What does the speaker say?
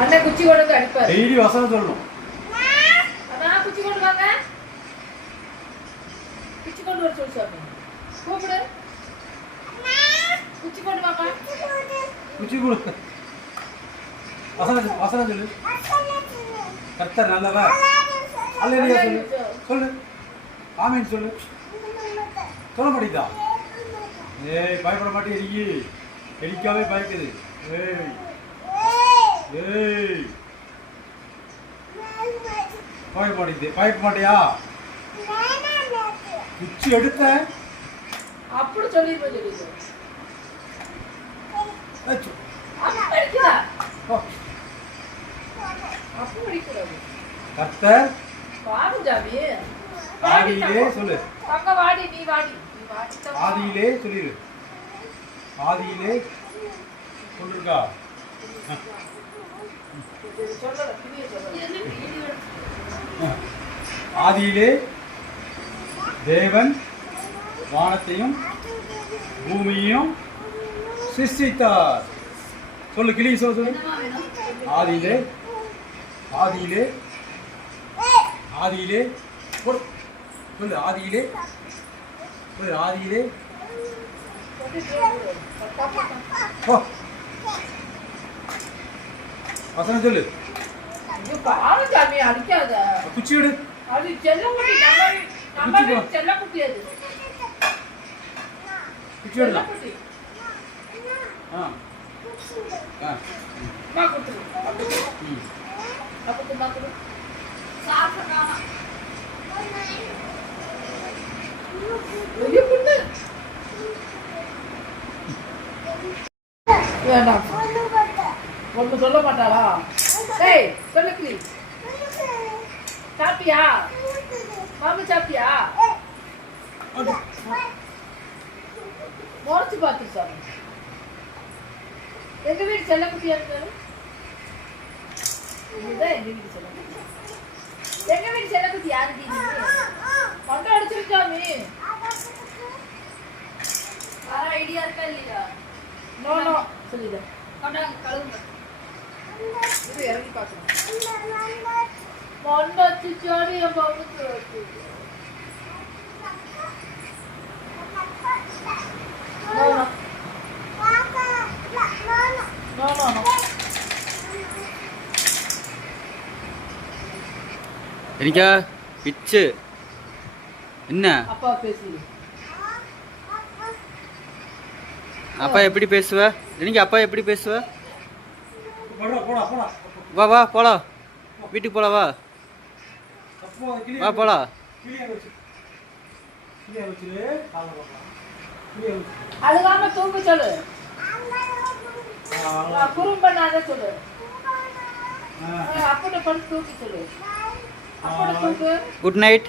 அண்ணன் குச்சி கொண்டு அடிப்பாரு. டெய்லி வசனம் சொல்லணும். அதான் குச்சி கொண்டு வாங்க. குச்சி கொண்டு வர சொல்லு சாமி. கூப்பிடு. குச்சி கொண்டு வாங்க. குச்சி கொடு. வசனம் சொல்லு. கர்த்தர் நல்லவர். அல்லேலூயா சொல்லு. சொல்லு. ஆமென் சொல்லு. சொல்ல மாட்டீங்களா? ஏய் பயப்பட மாட்டே எரிக்கி. எரிக்காவே பயக்குது. ஏய் ஏய் பயப்பட மாட்டியா? குச்சி எடுத்த அப்படி சொல்லி சொல்லிடு. கர்த்தர் வாடி ஆதியிலே சொல்லு. அங்க வாடி நீ வாடி. ஆதியிலே சொல்லிடு. ஆதியிலே சொல்லுக்கா. ஆதியிலே தேவன் வானத்தையும் பூமியையும் சிருஷ்டித்தார். சொல்லு கிளி சொல்லு. ஆதியிலே ஆதியிலே ஆதியிலே சொல்லு. ஆதியிலே சொல்லு. ஆதியிலே வசனம் சொல்லு. அடிக்காத குச்சி எடு. அது செல்லக்குட்டி. நம்ம செல்லக்குட்டி. அது குச்சி எடுலாம். வேண்டாம் ஒண்ணு சொல்ல மாட்டாளா? ஏய் சொல்லு ப்ளீஸ். சாப்பிட்டியா? மாமி சாப்பிட்டியா? முறைச்சு பார்த்து சாமி. எங்க வீடு செல்லக்குட்டியா இருக்காரு. இதுதான் எங்க வீடு செல்லக்குட்டி. எங்க வீடு செல்லக்குட்டி யாருக்கு கொண்டை அடிச்சிருக்காமி. வேற ஐடியா இருக்கா இல்லையா? நோ நோ சொல்லிடு. கொண்டாங்க கழுவுங்க. இது இறங்கி பார்க்கணும். மொண்டை சிச்சாடி என் பவுனுக்கு வச்சுது. No no no no no. എനിക്കാ പിച്ച് என்ன அப்பா பேசி. அப்பா எப்படி பேசுவ? எனக்கு அப்பா எப்படி பேசுவ? போடா போடா. வா வா போலாம். வீட்டுக்கு போலாம் வா. வா போலாம். அழுகாம தூங்க சொல்லு. குறும் பண்ணாத சொல்லு. அப்பட படுத்து தூக்கி சொல்லு. அப்பட தூக்கு. Good night.